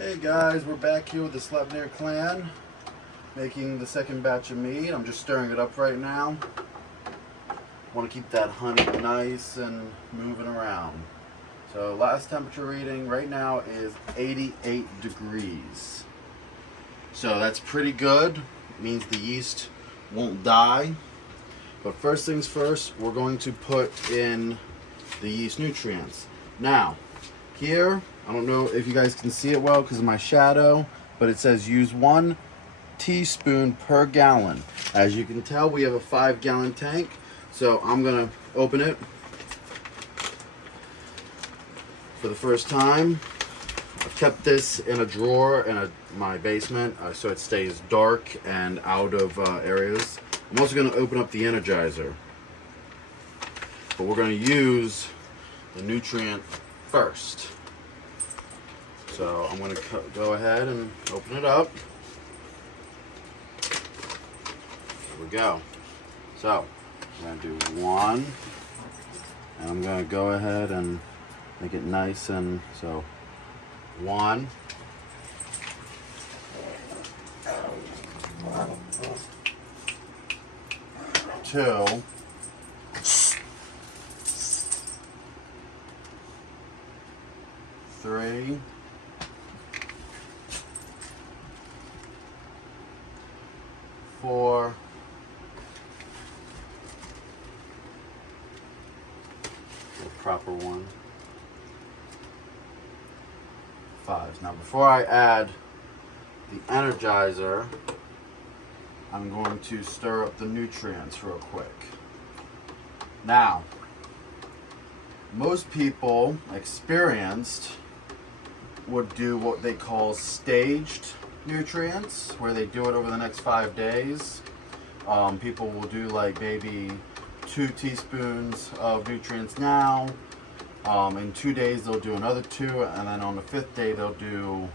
Hey guys, we're back here with the Sleipnir clan making the second batch of mead. I'm just stirring it up right now. Want to keep that honey nice and moving around. So last temperature reading right now is 88 degrees. So that's pretty good. It means the yeast won't die. But first things first, we're going to put in the yeast nutrients. Now, here, I don't know if you guys can see it well because of my shadow, but it says use 1 teaspoon per gallon. As you can tell, we have a 5-gallon tank, so I'm gonna open it for the first time. I've kept this in a drawer in my basement so it stays dark and out of areas. I'm also gonna open up the Energizer, but we're gonna use the nutrient first. So I'm going to go ahead and open it up. Here we go. So I'm going to do 1, and I'm going to go ahead and make it nice, and so 1, 2, 3, 4, 5. Now before I add the Energizer, I'm going to stir up the nutrients real quick. Now, most people experienced would do what they call staged nutrients, where they do it over the next 5 days. People will do like maybe 2 teaspoons of nutrients now. In 2 days they'll do another 2, and then on the 5th day they'll do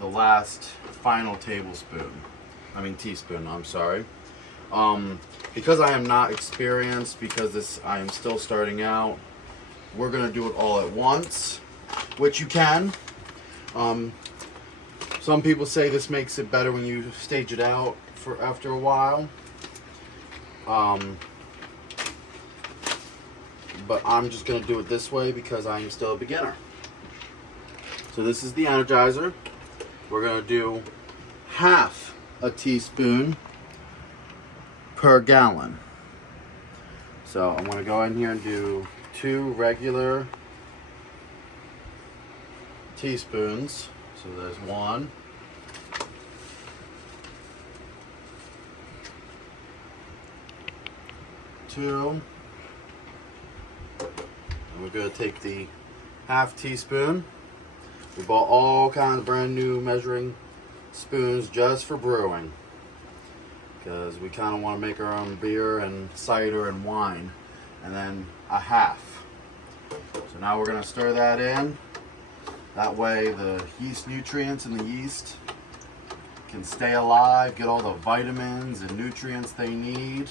the last final teaspoon. I'm sorry. Because I am not experienced, because I am still starting out, we're gonna do it all at once, which you can. Some people say this makes it better when you stage it out for after a while. But I'm just gonna do it this way because I am still a beginner. So this is the Energizer. We're gonna do half a teaspoon per gallon. So I'm gonna go in here and do 2 regular teaspoons. So there's 1, 2, and we're going to take the half teaspoon. We bought all kinds of brand new measuring spoons just for brewing, because we kind of want to make our own beer and cider and wine. And then a half. So now we're going to stir that in. That way the yeast nutrients in the yeast can stay alive, get all the vitamins and nutrients they need.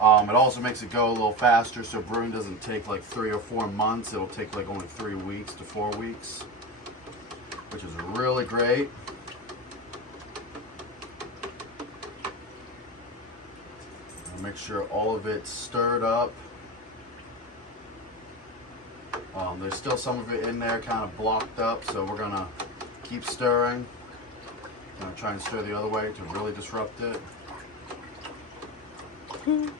It also makes it go a little faster, so brewing doesn't take like 3 or 4 months. It'll take like only 3 weeks to 4 weeks, which is really great. Make sure all of it's stirred up. There's still some of it in there kind of blocked up, so we're gonna keep stirring. I'm gonna try and stir the other way to really disrupt it. And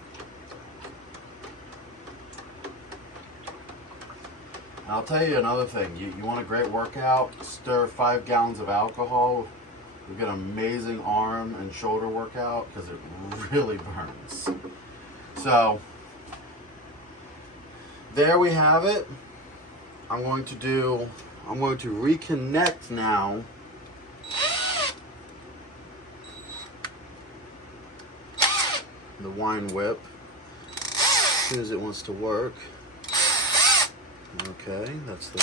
I'll tell you another thing. You want a great workout? Stir 5 gallons of alcohol. You get an amazing arm and shoulder workout because it really burns. So there we have it. I'm going to reconnect now the wine whip as soon as it wants to work. Okay, that's the...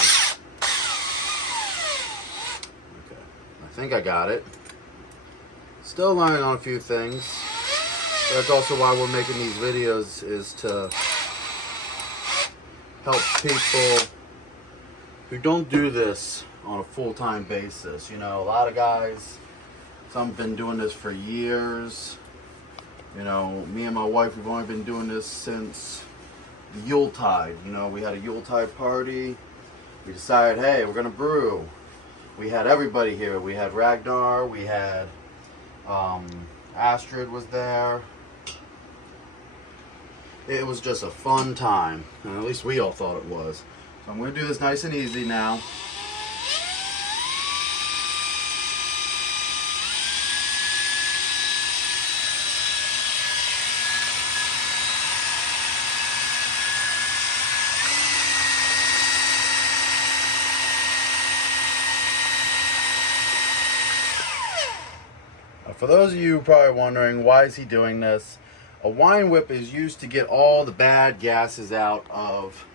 Okay, I think I got it. Still learning on a few things. That's also why we're making these videos, is to help people who don't do this on a full-time basis. You know, a lot of guys, some have been doing this for years. You know, me and my wife, we've only been doing this since the Yuletide. You know, we had a Yuletide party. We decided, hey, we're gonna brew. We had everybody here. We had Ragnar, we had Astrid was there. It was just a fun time, and at least we all thought it was. So I'm gonna do this nice and easy now. For those of you probably wondering, why is he doing this? A wine whip is used to get all the bad gases out of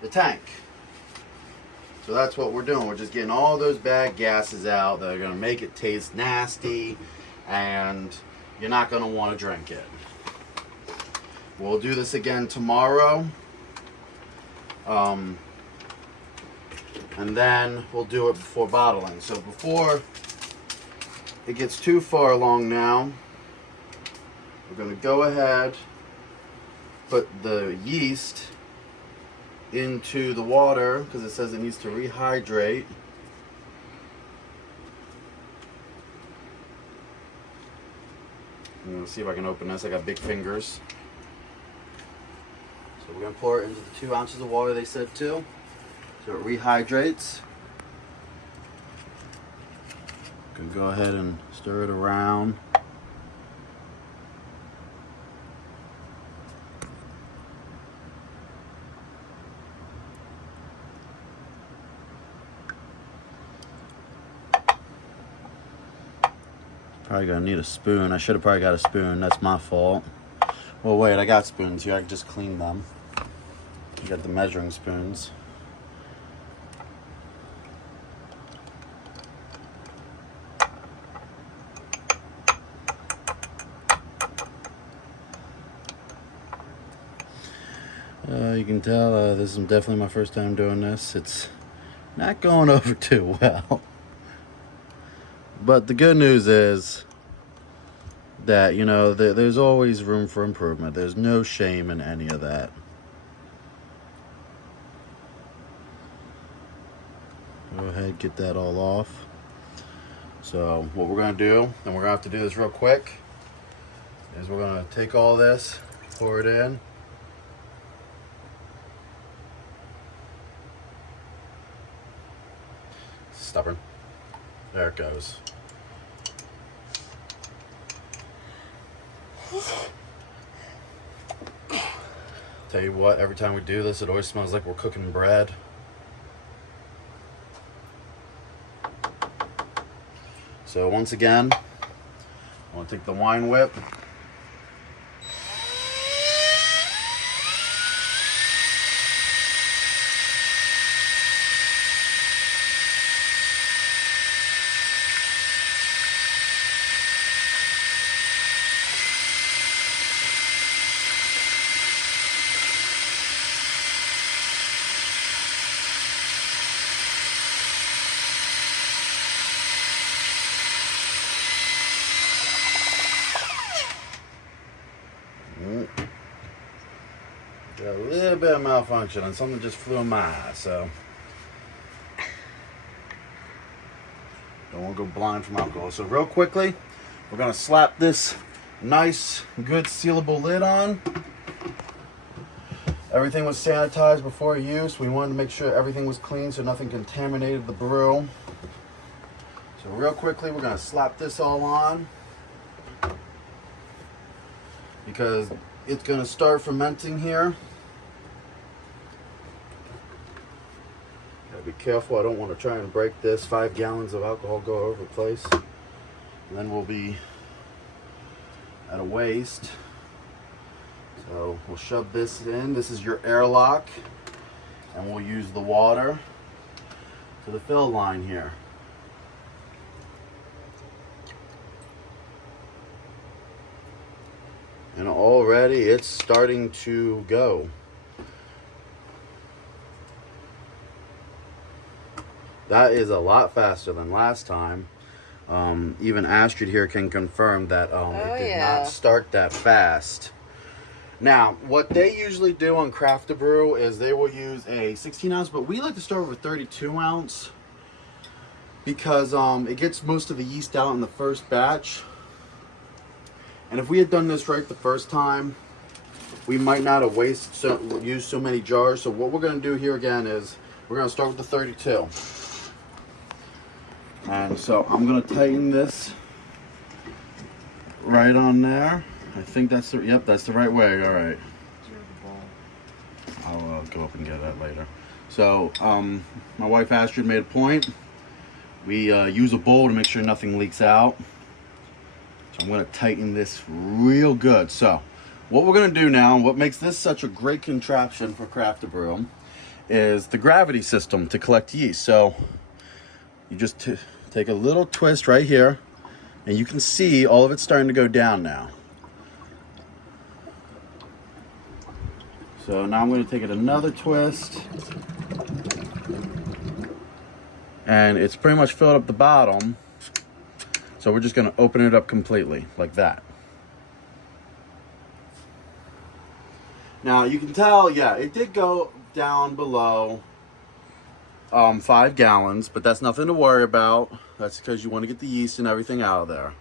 the tank. So that's what we're doing. We're just getting all those bad gases out that are going to make it taste nasty, and you're not going to want to drink it. We'll do this again tomorrow. And then we'll do it before bottling. So before it gets too far along now, we're going to go ahead, put the yeast into the water because it says it needs to rehydrate. I'm going to see if I can open this. I got big fingers. So we're going to pour it into the 2 ounces of water they said to, so it rehydrates. Can go ahead and stir it around. Probably gonna need a spoon. I should have probably got a spoon. That's my fault. Well, wait, I got spoons here. I can just clean them. I got the measuring spoons. You can tell this is definitely my first time doing this. It's not going over too well. But the good news is that, you know, there's always room for improvement. There's no shame in any of that. Go ahead, get that all off. So what we're going to do, and we're going to have to do this real quick, is we're going to take all this, pour it in. Stubborn. There it goes. Tell you what, every time we do this, it always smells like we're cooking bread. So once again, I want to take the wine whip. Got a little bit of malfunction and something just flew in my eye, so don't want to go blind from alcohol. So real quickly, we're going to slap this nice, good sealable lid on. Everything was sanitized before use. We wanted to make sure everything was clean so nothing contaminated the brew. So real quickly, we're going to slap this all on because it's going to start fermenting here. Gotta be careful. I don't want to try and break this. 5 gallons of alcohol go over the place. And then we'll be at a waste. So we'll shove this in. This is your airlock. And we'll use the water to the fill line here. And already it's starting to go. That is a lot faster than last time. Even Astrid here can confirm that it did not start that fast. Now, what they usually do on Craft to Brew is they will use a 16 ounce, but we like to start with a 32 ounce because it gets most of the yeast out in the first batch. And if we had done this right the first time, we might not have used so many jars. So what we're going to do here again is we're going to start with the 32. And so I'm going to tighten this right on there. I think that's the, yep, that's the right way. All right. I'll go up and get that later. So my wife Astrid made a point. We use a bowl to make sure nothing leaks out. So I'm going to tighten this real good. So what we're going to do now, what makes this such a great contraption for Craft to Brew, is the gravity system to collect yeast. So you just take a little twist right here, and you can see all of it starting to go down now. So now I'm going to take it another twist, and it's pretty much filled up the bottom. So we're just going to open it up completely like that. Now you can tell, yeah, it did go down below 5 gallons, but that's nothing to worry about. That's because you want to get the yeast and everything out of there.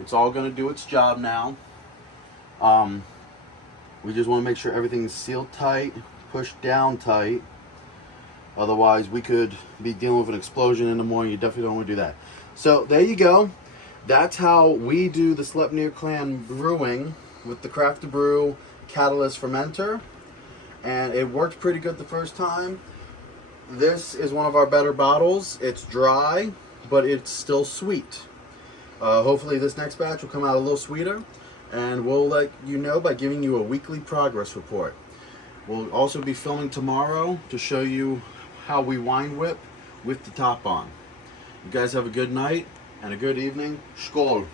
It's all going to do its job now. We just want to make sure everything's sealed tight, pushed down tight. Otherwise, we could be dealing with an explosion in the morning. You definitely don't want to do that. So there you go. That's how we do the Sleipnir clan brewing with the Craft to Brew Catalyst Fermenter. And it worked pretty good the first time. This is one of our better bottles. It's dry, but it's still sweet. Hopefully this next batch will come out a little sweeter, and we'll let you know by giving you a weekly progress report. We'll also be filming tomorrow to show you how we wine whip with the top on. You guys have a good night and a good evening. Skål!